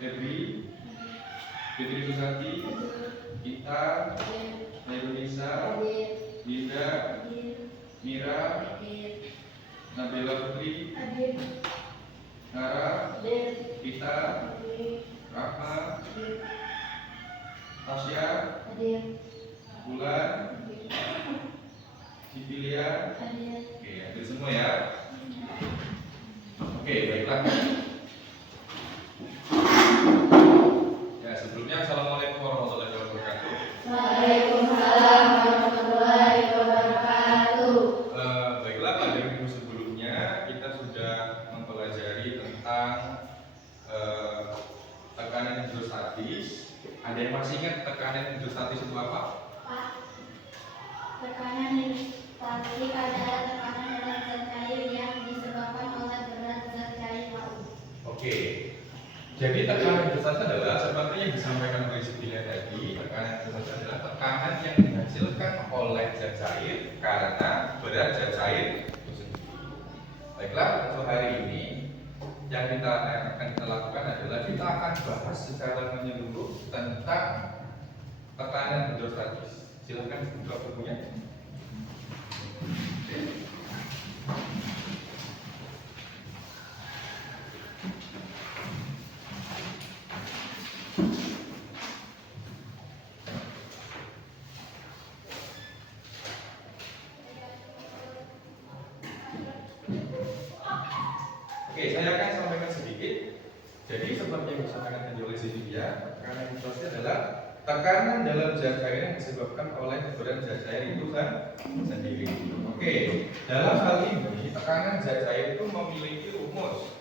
Febri, Fitri Susanti, Ita, Nisa, Dinda, Mira, Nabila Putri, Nara, Ita, Rahma, Tasya, Bulan, Sibilia. Oke, hadir semua ya. Oke, baiklah. Ya, sebelumnya assalamualaikum warahmatullahi wabarakatuh. Waalaikumsalam warahmatullahi wabarakatuh. Baiklah, pada minggu sebelumnya kita sudah mempelajari tentang tekanan hidrostatis. Ada yang masih ingat tekanan hidrostatis itu apa? Pak, tekanan hidrostatik adalah tekanan dalam zat cair yang disebabkan oleh berat zat cair laut. Oke. Jadi tekanan hidrostatis adalah seperti yang disampaikan oleh Sibilia tadi. Tekanan hidrostatis adalah tekanan yang dihasilkan oleh zat cair karena berat zat cair itu sendiri. Baiklah, untuk hari ini yang akan kita lakukan adalah kita akan bahas secara menyeluruh tentang tekanan hidrostatis. Silakan buka bukunya. Oke, saya akan sampaikan sedikit. Jadi seperti yang disampaikan tadi oleh Sibilia, tekanan hidrostatis adalah tekanan dalam zat cair yang disebabkan oleh berat zat cair itu sendiri. Oke, dalam hal ini tekanan zat cair itu memiliki rumus.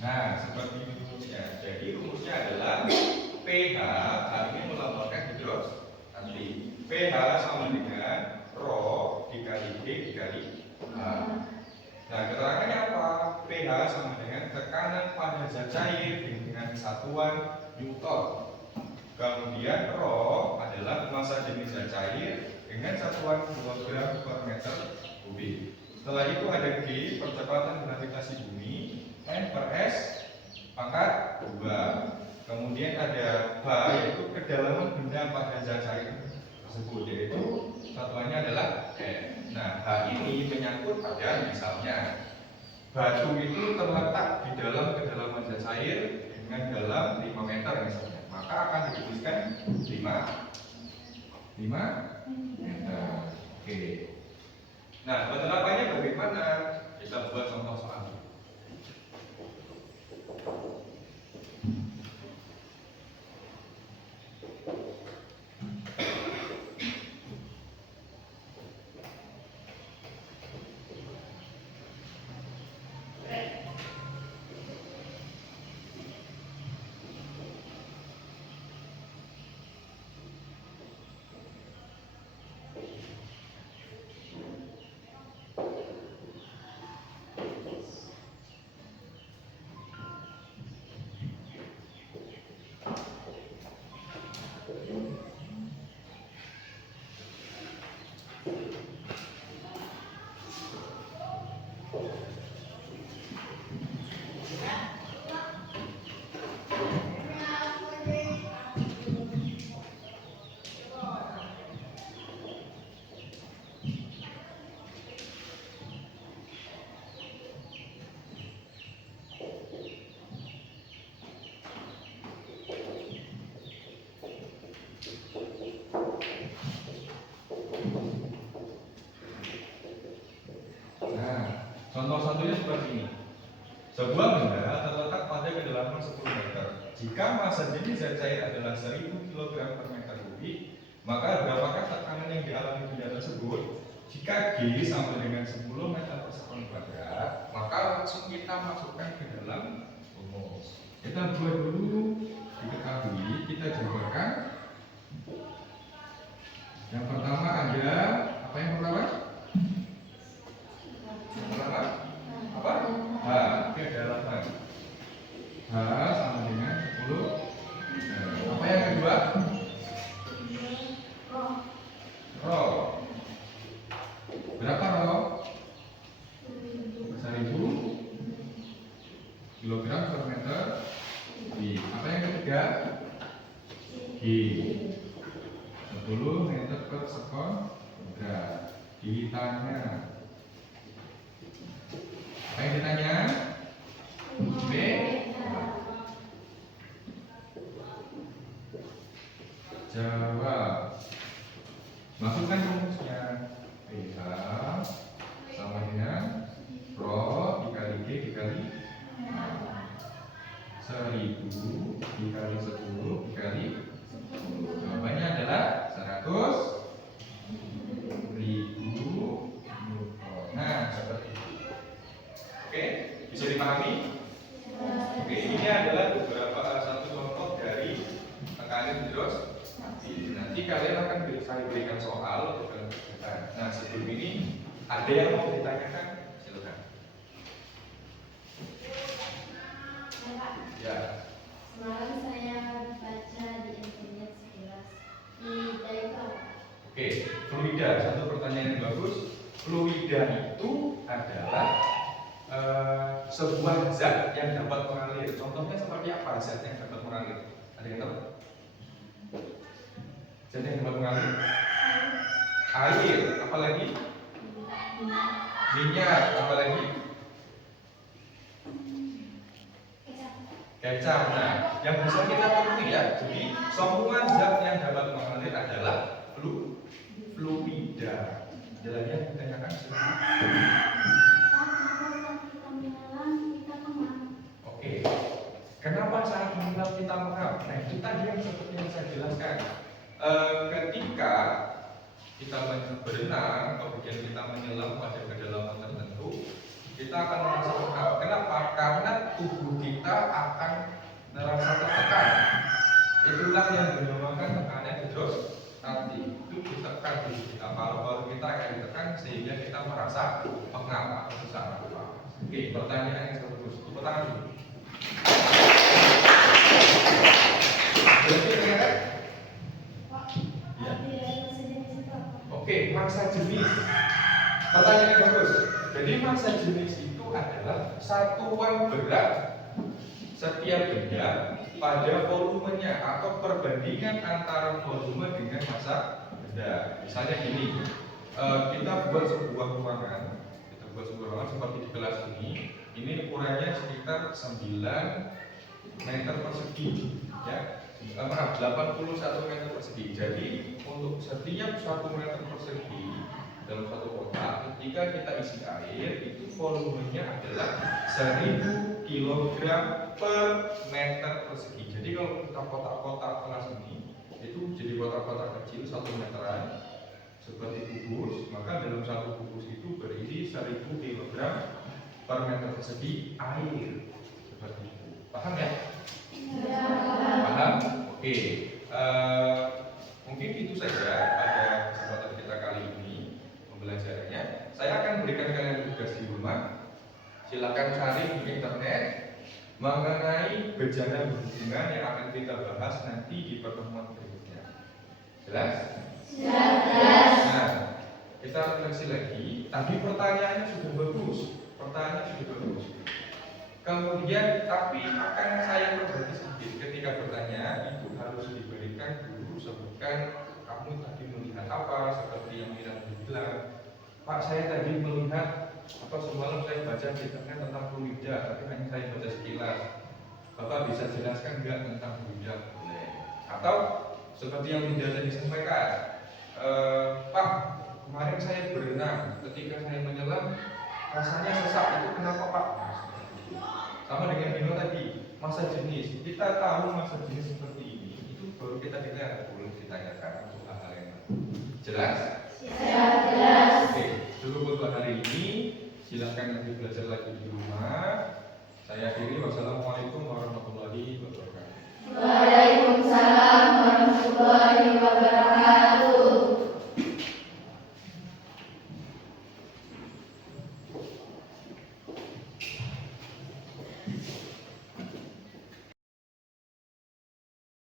Nah, seperti ini rumusnya. Jadi rumusnya adalah pH, ini melambangkan hidrostatis. pH sama dengan Rho dikali D dikali H. Nah, keterangannya apa? pH sama dengan tekanan pada zat cair dengan satuan Newton. Kemudian Rho adalah massa jenis zat cair dengan satuan kilogram per meter kubik. Setelah itu ada G, percepatan gravitasi bumi, N per S pangkat 2. Kemudian ada H, yaitu kedalaman benda pada zat cair tersebut, yaitu satuannya adalah N. Nah, H ini menyangkut pada misalnya batu itu terletak di dalam kedalaman zat cair dengan dalam 5 meter misalnya, maka akan dituliskan 5 meter. Oke. Nah, penerapannya bagaimana? Kita buat contoh soal. seperti ini. Sebuah benda terletak pada kedalaman 10 meter. Jika massa jenis zat cair adalah 1000 kg per meter kubik, maka berapakah tekanan yang dialami benda tersebut? Jika G sama dengan 10 meter per sekon kuadrat, maka langsung kita masukkan ke dalam rumus. Kita buat dulu diketahui, kita jabarkan. Yang pertama ada apa yang pertama? Yang pertama apa? H, kedalaman. H sama dengan 10. Apa yang kedua? Rho. Berapa rho? 1000 kilogram per meter kubik. Apa yang ketiga? G. 10 meter per sekon kuadrat. Ditanya. Apa yang ditanya? B. Jawab. Masukkan rumusnya. PH sama dengan Rho dikali G dikali 1000 dikali 10 dikali 10. Jawabannya adalah 100.000 Newton. Nah, seperti itu. Oke, bisa dipahami? Oke, ini adalah beberapa satu contoh dari tekanan hidrostatik. Nanti kalian akan saya berikan soal untuk kalian kerjakan. Nah, sebelum ini ada yang mau ditanyakan? Silakan. Ya. Semalam saya baca di internet sekilas. Fluida itu apa? Oke, fluida, satu pertanyaan yang bagus. Fluida itu adalah sebuah zat yang dapat mengalir. Contohnya seperti apa zat yang dapat mengalir? Ada yang tahu? Zat yang dapat mengalir? Air, apalagi? Minyak, apalagi? Kecap. Nah, yang bisa kita temui ya. Jadi semua zat yang dapat mengalir adalah fluida. Jalannya ditanyakan Oke. Kenapa saat menyelam kita mengap? Nah, itu tadi yang seperti yang saya jelaskan. Ketika kita berenang, kemudian kita menyelam pada kedalaman tertentu, kita akan merasa mengap. Kenapa? Karena tubuh kita akan merasa tertekan. Itulah yang dinamakan tekanan hidrostatik. Itu ditekan di kita, paru-paru kita akan ditekan sehingga kita merasa mengap atau sesak nafas. Oke, pertanyaan yang terus. Tepuk tangan dulu. Ya. Oke, massa jenis. Pertanyaan yang bagus. Jadi massa jenis itu adalah satuan berat setiap benda pada volumenya atau perbandingan antara volume dengan massa benda. Misalnya gini, kita buat sebuah ruangan seperti di kelas ini. Ini ukurannya sekitar 9 meter persegi, ya. 81 meter persegi. Jadi untuk setiap 1 meter persegi dalam satu kotak, ketika kita isi air, itu volumenya adalah 1000 kg per meter persegi. Jadi kalau kita kotak-kotak kelas ini, itu jadi kotak-kotak kecil 1 meteran seperti kubus, maka dalam satu kubus itu berisi 1000 kg per meter persegi air. Seperti itu. Paham ya? Ya. Paham? Oke. Mungkin itu saja pada kesempatan kita kali ini pembelajarannya. Saya akan berikan kalian tugas di rumah. Silakan cari di internet mengenai bejana berhubungan yang akan kita bahas nanti di pertemuan berikutnya. Jelas? Jelas. Nah, kita refleksi lagi. Tadi pertanyaannya sudah bagus. Kemudian, tapi akan saya perbaiki sedikit. Ketika bertanya, itu harus diberikan dulu sebutkan kamu tadi melihat apa, seperti yang Mira bilang. Pak, saya tadi melihat atau semalam saya baca di internet tentang fluida, tapi hanya saya baca sekilas. Bapak bisa jelaskan enggak tentang fluida? Boleh. Atau seperti yang Mira tadi sampaikan, Pak, kemarin saya berenang, ketika saya menyelam rasanya sesak itu kenapa Pak? Sama dengan Bino tadi, masa jenis. Kita tahu masa jenis seperti ini, itu baru kita boleh ditanyakan untuk hal-hal yang lain. Jelas? Jelas. Oke, cukup untuk hari ini. Silakan nanti belajar lagi di rumah. Saya akhiri. Wassalamualaikum warahmatullahi wabarakatuh.